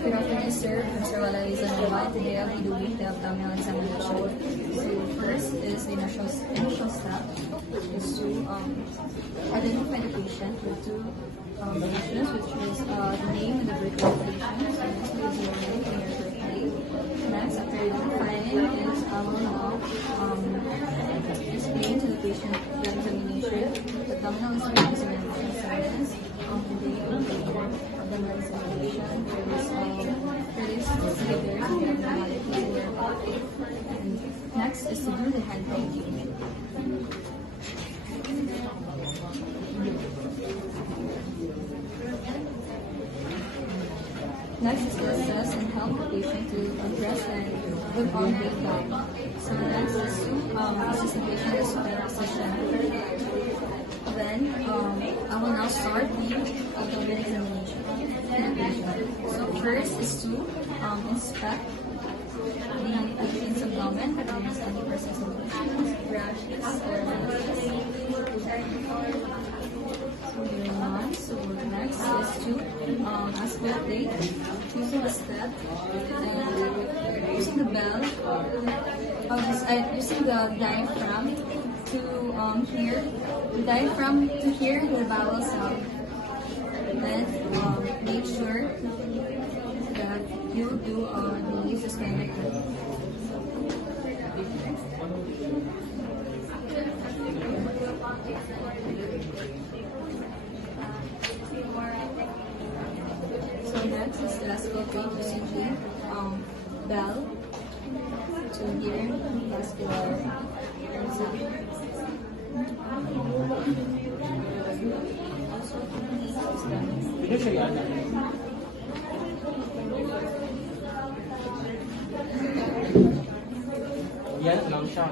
Good afternoon, sir. Mr. Wala Rizal. Today I'll be doing the abdominal examination. So first is the initial step is to identify the patient with two questions, which is the name and the birth of the patient. So next is your name and your birthday. Next, after identifying is I will now explain to the patient the examination, the abdominal examination science, the day of the abdominal examination, for this to see if there is any abnormalities in your body. And next is to do the hand hygiene. Next is to assess and help the patient to address and put on weight down. So next is to assist the patient in the position. Then I will now start the abdominal examination for the patient. So first is to inspect the patient's abdomen if there is any presence of rashes or bleeding. So there are none. So next is to auscultate, using the step and using the bell, using the diaphragm to hear the bowel sound. Then make sure that you do the suspended breathing. So next is the auscultate using the bell to hear vascular sound. Yan lang siya.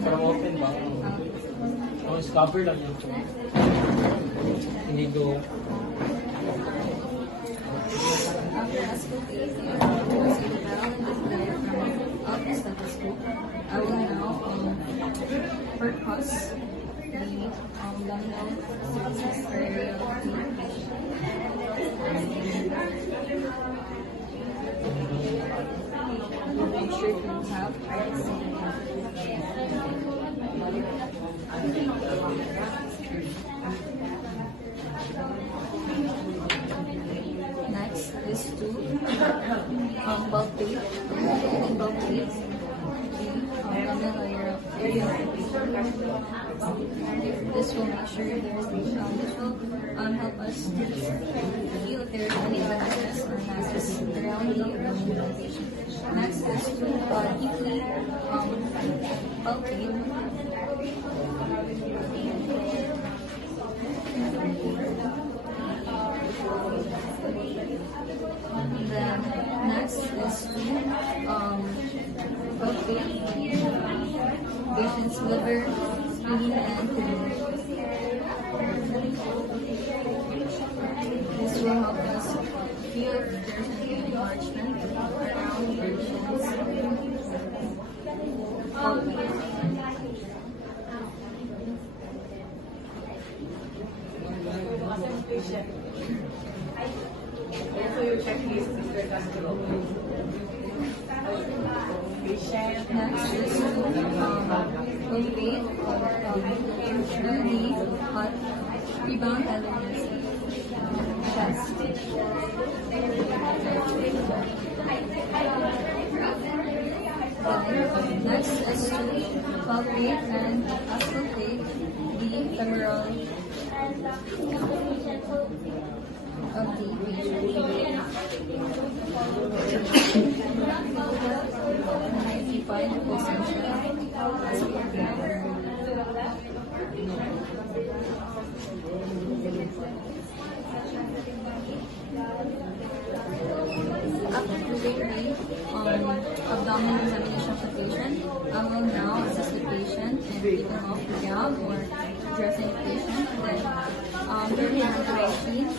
Parang open ba? Oh, cover lang yun. Hindi go. After auscultating, using the bell and the diaphragm of the stethoscope, I will now percuss the abdominal surface area of the patient. Make sure you have next is to palpate the abdominal area of the patient. This will make sure there's this will help us to feel if there's any blemish or masses around the abdominal patient. Next is to deeply palpate then next is to palpate the patient's liver, spleen, and kidney. This will help us feel if there's any enlargement around the patient's So your checklist is very comfortable. next is to palpate the rebound elements chest. Next is to palpate and auscultate the femoral of the patient. Identify the position as after doing the abdominal examination of the patient, I will now assist the patient and take them off the gown or dressing the patient. Then during the hygiene,